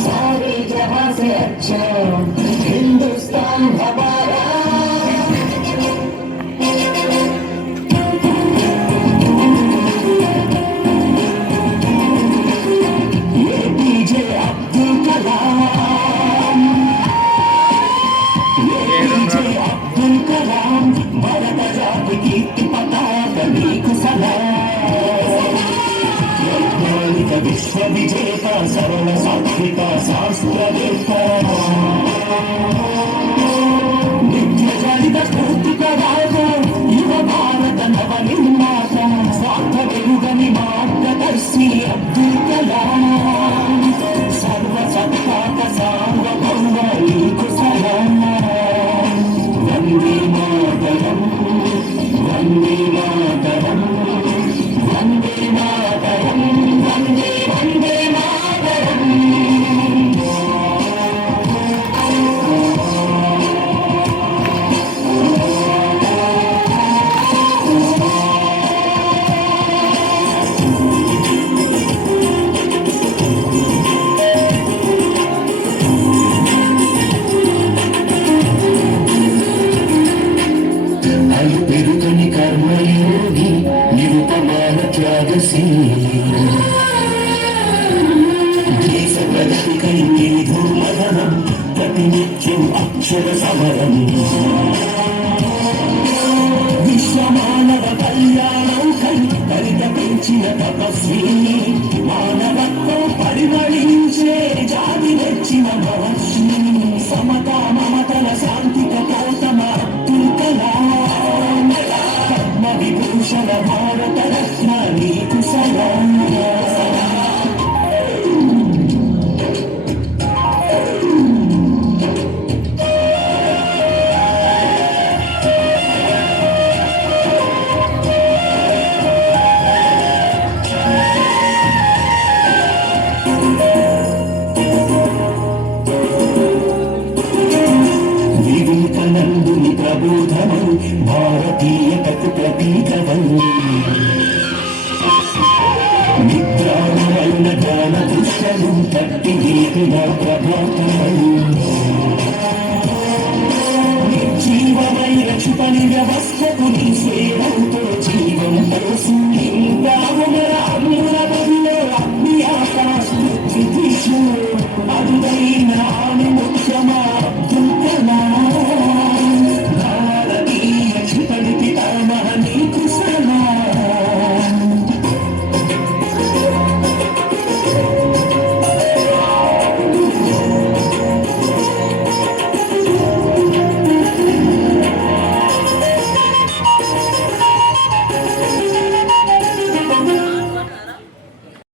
सारे जहां से अच्छा हिंदुस्तान हमारा। ये डीजे अब्दुल कलाम, ये डीजे अब्दुल कलाम, भारत जाति की पताका नीకు सलाम। वैज्ञानिक विश्व विजेता सरल सात्विक शास्त्रवेत्ता, नित्य जनित स्फूर्ति प्रदाता युव भारत नव निर्माత स्वार्थ వెలుగని మార్గదర్శి అబ్దుల్ కలాం। సర్వసత్తాక సార్వభౌమ నీకు సలాం। వందే మాతరం, వందే మాతరం, వందే మాతరం, వందే వందే మాతరం। పెరుగని కర్మయోగి నిరుపమాన త్యాగశీలి, దేశ ప్రగతికై ధూమధనం ప్రతినిత్యం అక్షర సమరం। విశ్వమానవ కళ్యాణంకై దళిత పెంచిన తపస్వి, మానవత్వం పరిమళించే జాతి వచ్చిన మహర్షి। సమతా మమతల శాంతిక గౌతమ అబ్దుల్ కలాం। పద్మ విభూషణ భారత రత్న నీకు సలాం। వివేకానందుని ప్రబోధనం భారతీయతకు ప్రతీకవన్నీ, నిద్రాణమైన జ్ఞాన దృశ్యలు తట్టి నీటిన ప్రభాతమని।